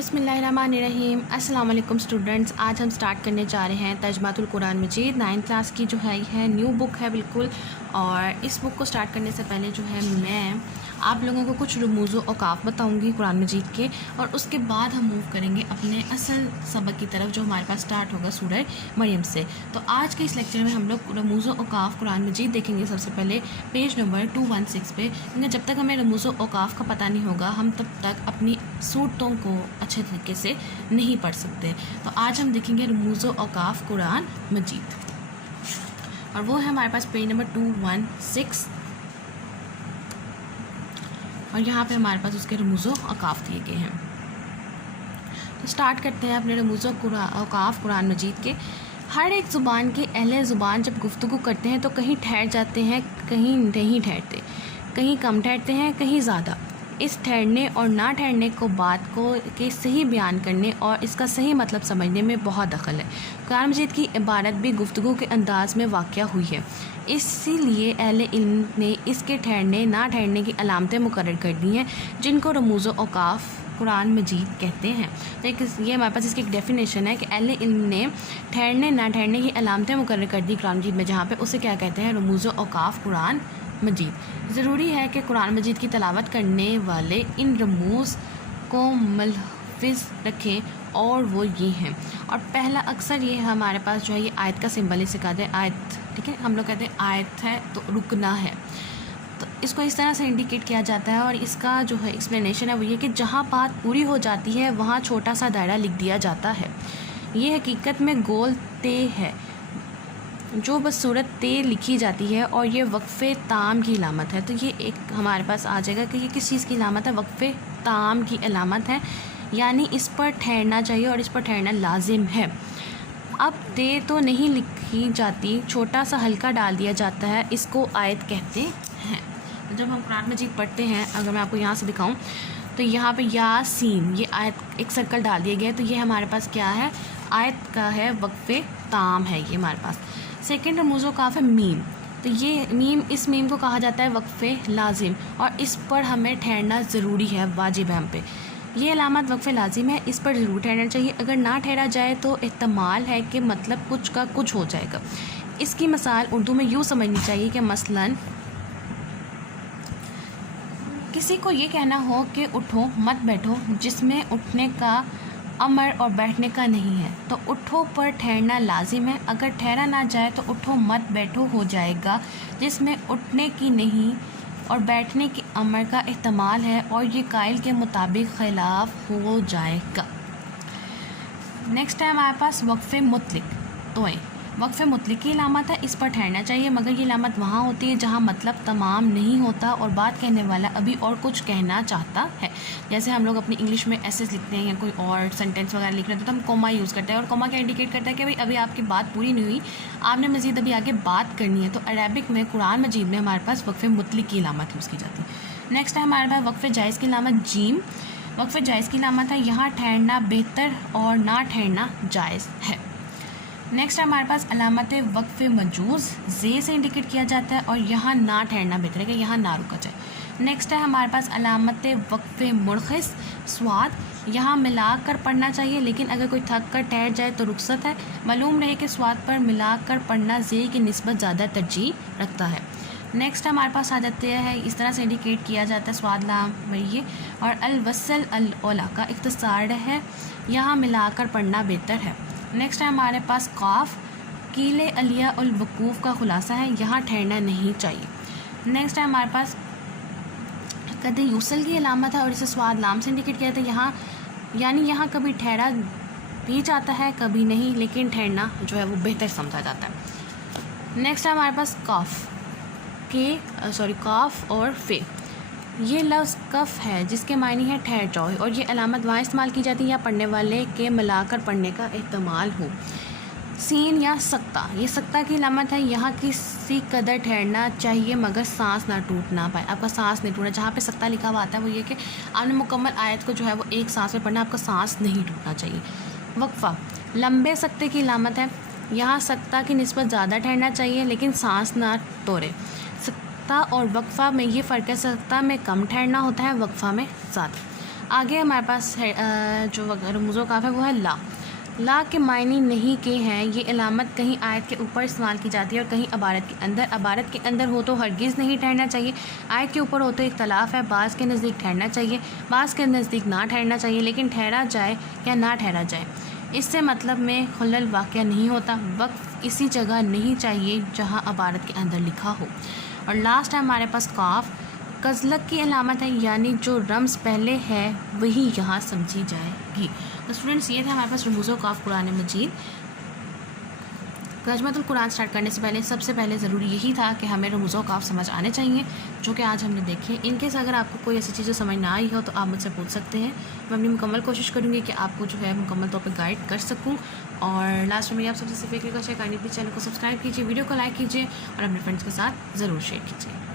बिस्मिल्लाहिर्रहमानिर्रहीम। अस्सलाम वालेकुम स्टूडेंट्स। आज हम स्टार्ट करने जा रहे हैं तर्जुमातुल कुरान मजीद 9th क्लास की जो है न्यू बुक है बिल्कुल। और इस बुक को स्टार्ट करने से पहले जो है मैं आप लोगों को कुछ रमूज़ व औकाफ बताऊंगी कुरान मजीद के, और उसके बाद हम मूव करेंगे अपने असल सबक की तरफ जो हमारे पास स्टार्ट होगा सूरह मरियम से। तो आज के इस लेक्चर में हम लोग रमूज़ व औकाफ कुरान मजीद देखेंगे। सबसे पहले पेज नंबर 216 पे, क्योंकि जब तक हमें रमूज़ व औकाफ का पता नहीं होगा हम तब तक अपनी सूरतों को अच्छे तरीके से नहीं पढ़ सकते। तो आज हम देखेंगे रमूज़ व औकाफ कुरान मजीद, और वो है हमारे पास पेज नंबर 216, और यहाँ पे हमारे पास उसके रमूज़ व औकाफ दिए गए हैं। तो स्टार्ट करते हैं अपने रमूज़ व औकाफ कुरान मजीद के। हर एक ज़ुबान के अहले ज़ुबान जब गुफ्तगू करते हैं तो कहीं ठहर जाते हैं, कहीं नहीं ठहरते, कहीं कम ठहरते हैं, कहीं ज़्यादा। इस ठहरने और ना ठहरने को बात को के सही बयान करने और इसका सही मतलब समझने में बहुत दखल है। कुरान मजीद की इबारत भी गुफ्तगू के अंदाज़ में वाक़या हुई है, इसीलिए अहले इल्म ने इसके ठहरने ना ठहरने की अलामतें मुकर्रर कर दी हैं, जिनको रमूज़ व औकाफ कुरान मजीद कहते हैं। तो ये हमारे पास इसकी एक डेफिनेशन है कि अहले इल्म ने ठहरने ना ठहरने की अलामतें मुकर्रर कर दी कुरान मजीद में, जहाँ पे उसे क्या कहते हैं, रमूज़ व औकाफ कुरान मजीद। ज़रूरी है कि कुरान मजीद की तलावत करने वाले इन रमूज़ को मलफ़िज़ रखें, और वो ये हैं। और पहला अक्सर ये हमारे पास जो है ये आयत का सिंबल, इसे कहते हैं आयत, ठीक है। हम लोग कहते हैं आयत है तो रुकना है, तो इसको इस तरह से इंडिकेट किया जाता है। और इसका जो है एक्सप्लेनेशन है वो ये कि जहाँ बात पूरी हो जाती है वहाँ छोटा सा दायरा लिख दिया जाता है। ये हकीकत में गोल ते है जो बस सूरत ते लिखी जाती है, और ये वक्फ़े ताम की अलामत है। तो ये एक हमारे पास आ जाएगा कि ये किस चीज़ की अलामत है, वक्फ़े ताम की अलामत है, यानी इस पर ठहरना चाहिए और इस पर ठहरना लाजिम है। अब ते तो नहीं लिखी जाती, छोटा सा हल्का डाल दिया जाता है, इसको आयत कहते हैं। जब हम कुरान मजीद पढ़ते हैं, अगर मैं आपको यहाँ से दिखाऊं तो यहाँ पे यासीन, ये आयत एक सर्कल डाल दिया गया है, तो ये हमारे पास क्या है, आयत का है, वक्फ़े ताम है ये हमारे पास। सेकेंड रमूज़ व औकाफ है मीम। तो ये मीम, इस मीम को कहा जाता है वक्फ़े लाजिम, और इस पर हमें ठहरना ज़रूरी है, वाजिब है हम पे। ये अलामत वक्फ़े लाजिम है, इस पर ज़रूर ठहरना चाहिए। अगर ना ठहरा जाए तो एहतमाल है कि मतलब कुछ का कुछ हो जाएगा। इसकी मिसाल उर्दू में यूँ समझनी चाहिए कि मसलन किसी को ये कहना हो कि उठो मत बैठो, जिसमें उठने का अमर और बैठने का नहीं है, तो उठो पर ठहरना लाजिम है। अगर ठहरा ना जाए तो उठो मत बैठो हो जाएगा, जिसमें उठने की नहीं और बैठने की अमर का एहतमाल है, और ये कायल के मुताबिक खिलाफ हो जाएगा। नेक्स्ट है हमारे पास वक्फ़े मुतलिक। तो वक्फ़े मुतलिक की अलामत है, इस पर ठहरना चाहिए, मगर ये अलामत वहाँ होती है जहाँ मतलब तमाम नहीं होता और बात कहने वाला अभी और कुछ कहना चाहता है। जैसे हम लोग अपनी इंग्लिश में एसेस लिखते हैं या कोई और सेंटेंस वगैरह लिख रहे हैं तो हम कोमा यूज़ करते हैं, और कोमा क्या इंडिकेट करता है कि भाई अभी आपकी बात पूरी नहीं हुई, आपने मज़ीद अभी आगे बात करनी है। तो अरबिक में कुरान मजीद में हमारे पास वक्फ़े मुतलिक की अलामत यूज़ की जाती है। नेक्स्ट है हमारे पास वक्फ़े जायज़ की अलामत जीम। वक्फ़े जायज़ की अलामत है, यहाँ ठहरना बेहतर और ना ठहरना जायज़ है। नेक्स्ट है हमारे पास अलामत वक्फ़े मजूज़, जे से इंडिकेट किया जाता है, और यहाँ ना ठहरना बेहतर है कि यहाँ ना रुका जाए। नेक्स्ट है हमारे पास अलामत वक्फ़े मुरख़िस, स्वाद, यहाँ मिला कर पढ़ना चाहिए, लेकिन अगर कोई थक कर ठहर जाए तो रुख्सत है। मालूम रहे कि स्वाद पर मिला कर पढ़ना जे की निस्बत ज़्यादा तरजीह रखता है। नेक्स्ट हमारे पास आ जाते हैं, इस तरह से इंडिकेट किया जाता है स्वाद लाम ये, और अल-वसल अल-ओला का इख्तिसार है, यहाँ मिला कर पढ़ना बेहतर है। नेक्स्ट है हमारे पास काफ, कीले अलिया उल वकूफ़ का खुलासा है, यहाँ ठहरना नहीं चाहिए। नेक्स्ट है हमारे पास कदे यूसल की अलामत है, और इसे स्वाद लाम से इंडिकेट किया जाता है, यहाँ यानी यहाँ कभी ठहरा भी जाता है कभी नहीं, लेकिन ठहरना जो है वो बेहतर समझा जाता है। नेक्स्ट है हमारे पास काफ काफ और फ़े। ये लफ्ज़ कफ़ है जिसके मायने है ठहर जाओ, और ये अलामत वहाँ इस्तेमाल की जाती है या पढ़ने वाले के मिलाकर पढ़ने का एहतमाल हो। सीन या सख्ता, ये सख्ता की अलामत है, यहाँ किसी कदर ठहरना चाहिए मगर सांस ना टूट ना पाए, आपका सांस नहीं टूटा। जहाँ पे सख्ता लिखा हुआ आता है वो ये कि आपने मुकम्मल आयत को जो है वो एक सांस में पढ़ना, आपका सांस नहीं टूटना चाहिए। वक्फ़ा, लंबे सख्ते की अलामत है, यहाँ सख्ता की निस्बत ज़्यादा ठहरना चाहिए लेकिन सांस ना तोड़े। सख्ता और वक्फ़ा में ये फ़र्क है, सख्ता में कम ठहरना होता है, वक्फ़ा में ज़्यादा। आगे हमारे पास है जो रमूज़ काफ है वो है ला के मायने नहीं के हैं। ये अलामत कहीं आयत के ऊपर इस्तेमाल की जाती है और कहीं अबारत के अंदर। अबारत के अंदर हो तो हरगिज़ नहीं ठहरना चाहिए, आयत के ऊपर हो तो इख्तलाफ है, बाज़ के नज़दीक ठहरना चाहिए, बाज़ के नज़दीक ना ठहरना चाहिए। लेकिन ठहरा जाए या ना ठहरा जाए, इससे मतलब में खुलल वाक़या नहीं होता। वक्फ इसी जगह नहीं चाहिए जहाँ अबारत के अंदर लिखा हो। और लास्ट है हमारे पास काफ, कज़लक की अलामत है, यानी जो रम्ज़ पहले है वही यहाँ समझी जाएगी। तो स्टूडेंट्स, ये था हमारे पास रमूज़ काफ कुरान मजीद। तर्जुमातुल कुरान स्टार्ट करने से पहले सबसे पहले ज़रूरी यही था कि हमें रमूज़ काफ समझ आने चाहिए, जो कि आज हमने देखे। इनकेस अगर आपको कोई ऐसी चीज़ें समझ ना आई हो तो आप मुझसे पूछ सकते हैं। मैं अपनी मुकम्मल कोशिश करूँगी कि आपको जो है मुकम्मल तौर पर गाइड कर सकूँ। और लास्ट में मेरी आप सबसे सिर्फ एक रिक्वेस्ट है, काइंडली प्लीज़ चैनल को सब्सक्राइब कीजिए, वीडियो को लाइक कीजिए और अपने फ्रेंड्स के साथ ज़रूर शेयर कीजिए।